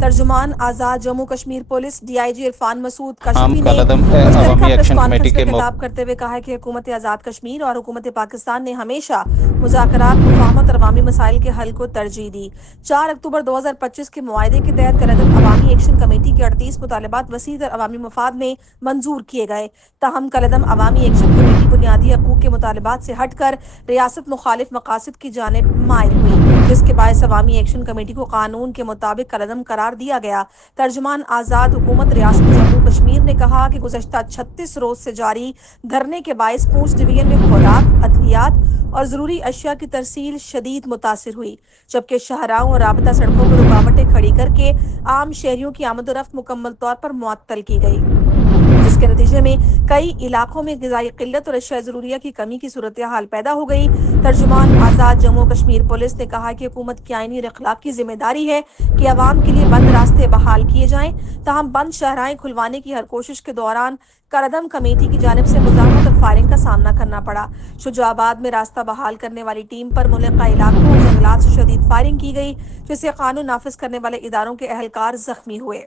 ترجمان Azad Jammu Kashmir police D I G Irfan Masood عام کشفی نے کالعدم مشترکہ عوامی پریس ایکشن کمیٹی کانفرنس میں کے خطاب کرتے ہوئے کہا ہے کہ حکومت آزاد کشمیر اور حکومت پاکستان نے ہمیشہ مذاکرات، مفاہمت اور عوامی مسائل کے حل کو ترجیح دی۔ 4 اکتوبر 2025 کے معاہدے کے تحت کالعدم عوامی ایکشن کمیٹی کے 38 مطالبات وسیع تر عوامی مفاد میں منظور کیے گئے، تاہم کالعدم عوامی ایکشن کمیٹی بنیادی حقوق کے مطالبات سے ہٹ کر ریاست مخالف مقاصد کی جانب مائل ہوئی، جس کے باعث عوامی ایکشن کمیٹی کو قانون کے مطابق کالعدم قرار دیا گیا۔ ترجمان آزاد حکومت ریاست جموں کشمیر نے کہا کہ گزشتہ 36 روز سے جاری دھرنے کے باعث پونچھ ڈویژن میں خوراک، ادویات اور ضروری اشیاء کی ترسیل شدید متاثر ہوئی، جبکہ شاہراہوں اور رابطہ سڑکوں پر رکاوٹیں کھڑی کر کے عام شہریوں کی آمد و رفت مکمل طور پر معطل کی گئی، جس کے نتیجے میں کئی علاقوں میں غذائی قلت اور اشیاء ضروریہ کی کمی کی صورتحال پیدا ہو گئی۔ ترجمان آزاد جموں کشمیر پولیس نے کہا کہ حکومت کی آئینی اور اخلاقی ذمہ داری ہے کہ عوام کے لیے بند راستے بحال کیے جائیں، تاہم بند شاہراہیں کھلوانے کی ہر کوشش کے دوران کالعدم کمیٹی کی جانب سے مزاحمت اور فائرنگ کا سامنا کرنا پڑا۔ شجاع آباد میں راستہ بحال کرنے والی ٹیم پر ملحقہ علاقوں اور جنگلات سے شدید فائرنگ کی گئی، جس سے قانون نافذ کرنے والے اداروں کے اہلکار زخمی ہوئے،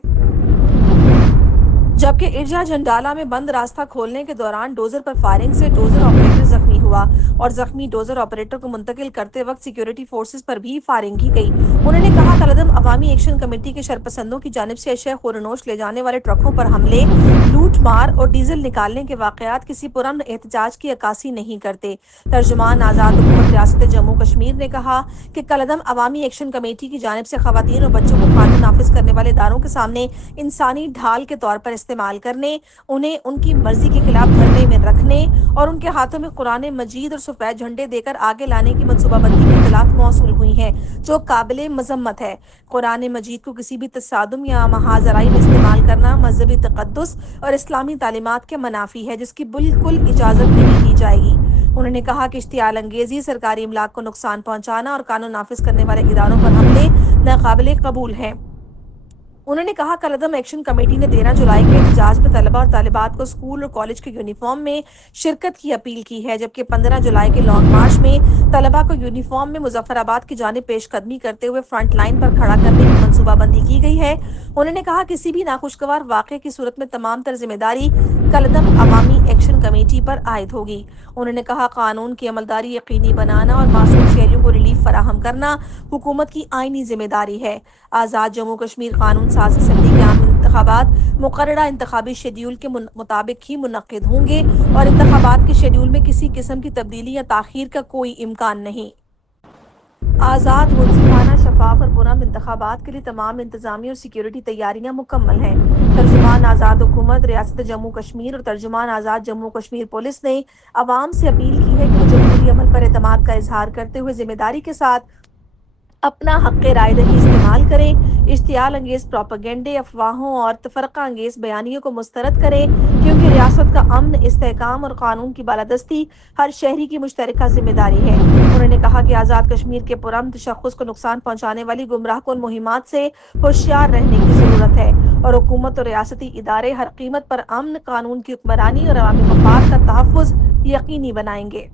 جبکہ ارجا جنڈالہ میں بند راستہ کھولنے کے دوران ڈوزر پر فائرنگ سے ڈوزر آپریٹر زخمی ہوا اور زخمی ڈوزر آپریٹر کو منتقل کرتے وقت سیکیورٹی فورسز پر بھی فائرنگ کی گئی۔ انہوں نے کہا کالعدم عوامی ایکشن کمیٹی کے شرپسندوں کی جانب سے اشیاء خورنوش لے جانے والے ٹرکوں پر حملے، لوٹ مار اور ڈیزل نکالنے کے واقعات کسی پرامن احتجاج کی عکاسی نہیں کرتے۔ ترجمان آزاد حکومت ریاست جموں کشمیر نے کہا کہ کالعدم عوامی ایکشن کمیٹی کی جانب سے خواتین اور بچوں کو قانون نافذ کرنے والے اداروں کے سامنے انسانی ڈھال کے طور پر استعمال کرنے، انہیں ان کی مرضی کے خلاف دھرنے میں رکھنے اور ان کے ہاتھوں میں قرآن مجید اور سفید جھنڈے دے کر آگے لانے کی منصوبہ بندی کی اطلاعات موصول ہوئی ہیں، جو قابل مذمت ہے۔ قرآن مجید کو کسی بھی تصادم یا مہاجرائی میں استعمال کرنا مذہبی تقدس اور اسلامی تعلیمات کے منافی ہے، جس کی بالکل اجازت نہیں دی جائے گی۔ انہوں نے کہا کہ اشتعال انگیزی، سرکاری املاک کو نقصان پہنچانا اور قانون نافذ کرنے والے اداروں پر حملے ناقابل قبول ہیں۔ انہوں نے کہا کالعدم ایکشن کمیٹی نے 13 جولائی کے احتجاج میں طلبہ اور طالبات کو اسکول اور کالج کے یونیفارم میں شرکت کی اپیل کی ہے، جبکہ 15 جولائی کے لانگ مارچ میں طلبہ کو یونیفارم میں مظفر آباد کی جانب پیش قدمی کرتے ہوئے فرنٹ لائن پر کھڑا کرنے کی منصوبہ بندی کی گئی ہے۔ انہوں نے کہا کسی بھی ناخوشگوار واقعے کی صورت میں تمام تر ذمہ داری کالعدم عوامی ایکشن کمیٹی پر عائد ہوگی۔ انہوں نے کہا قانون کی عملداری یقینی بنانا اور معصوم شہریوں کو ریلیف فراہم کرنا حکومت کی آئینی ذمہ داری ہے۔ آزاد جموں کشمیر قانون ساز اسمبلی کے عام انتخابات مقررہ انتخابی شیڈول کے مطابق ہی منعقد ہوں گے اور انتخابات کے شیڈول میں کسی قسم کی تبدیلی یا تاخیر کا کوئی امکان نہیں۔ آزاد، منصفانہ، شفاف اور پرامن انتخابات کے لیے تمام انتظامی اور سیکیورٹی تیاریاں مکمل ہیں۔ ترجمان آزاد حکومت ریاست جموں کشمیر اور ترجمان آزاد جموں کشمیر پولیس نے عوام سے اپیل کی ہے کہ وہ جمہوری عمل پر اعتماد کا اظہار کرتے ہوئے ذمہ داری کے ساتھ اپنا حق رائے دہی استعمال کریں، اشتعال انگیز پروپیگنڈے، افواہوں اور تفرقہ انگیز بیانیوں کو مسترد کریں، کیونکہ ریاست کا امن، استحکام اور قانون کی بالادستی ہر شہری کی مشترکہ ذمہ داری ہے۔ انہوں نے کہا کہ آزاد کشمیر کے پرامن تشخص کو نقصان پہنچانے والی گمراہ کن مہمات سے ہوشیار رہنے کی ضرورت ہے اور حکومت اور ریاستی ادارے ہر قیمت پر امن، قانون کی حکمرانی اور عوامی مفاد کا تحفظ یقینی بنائیں گے۔